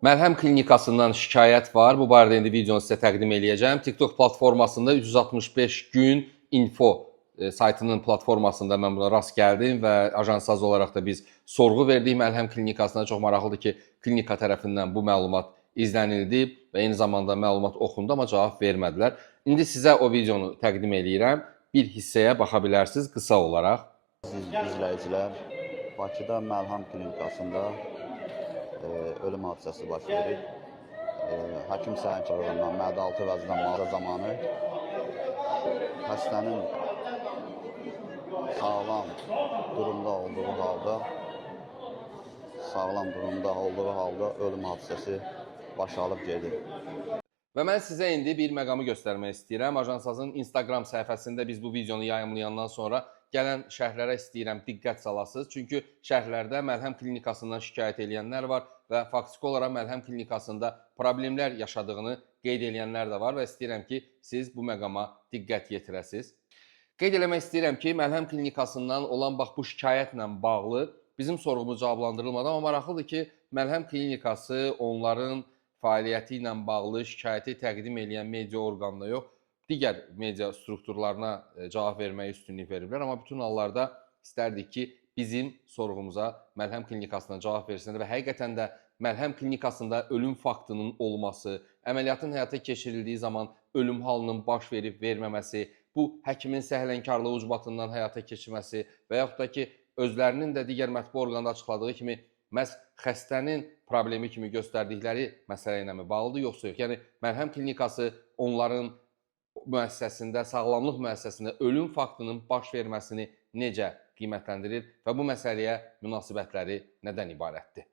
Məlhəm klinikasından şikayət var. Bu barədə indi videonu sizə təqdim eləyəcəm. TikTok platformasında 365 gün info saytının platformasında mən buna rast gəldim və ajansaz olaraq da biz sorğu verdik Məlhəm klinikasına. Çox maraqlıdır ki, klinika tərəfindən bu məlumat izlənildi və eyni zamanda məlumat oxundu, amma cavab vermədilər. İndi sizə o videonu təqdim eləyirəm. Bir hissəyə baxa bilərsiniz qısa olaraq. İzləyicilər, Bakıda Məlhəm klinikasında ölüm hadisəsi baş verib. Həkim səhərkarlığından mədə-altı vəzindən müalicə zamanı xəstənin sağlam durumda olduğu halda ölüm hadisəsi baş alıb gedib. Və mən sizə indi bir məqamı göstərmək istəyirəm. Ajansazın Instagram səhifəsində biz bu videonu yayımlayandan sonra gələn şərhlərə istəyirəm diqqət salasınız. Çünki şərhlərdə Məlhəm klinikasından şikayət edənlər var və faktiki olaraq Məlhəm klinikasında problemlər yaşadığını qeyd edənlər də var və istəyirəm ki, siz bu məqama diqqət yetirəsiniz. Qeyd eləmək istəyirəm ki, Məlhəm klinikasından olan bax bu şikayətlə bağlı bizim sorğumuz cavablandırılmadı, amma maraqlıdır ki, Məlhəm klinikası onların fəaliyyəti ilə bağlı şikayəti təqdim edən media orqanına yox, digər media strukturlarına cavab verməyə üstünlük veriblər. Amma bütün hallarda istərdik ki, bizim sorğumuza Məlhəm klinikasına cavab versinlər və həqiqətən də Məlhəm klinikasında ölüm faktının olması, əməliyyatın həyata keçirildiyi zaman ölüm halının baş verib verməməsi, bu həkimin səhlənkarlığı ucbatından həyata keçirməsi və yaxud da ki, özlərinin də digər mətbu orqanda açıqladığı kimi məhz xəstənin problemi kimi göstərdikləri məsələ ilə mi bağlıdır, yoxsa yox? Yəni, Məlhəm klinikası onların müəssisəsində, sağlamlıq müəssisəsində ölüm faktının baş verməsini necə qiymətləndirir və bu məsələyə münasibətləri nədən ibarətdir?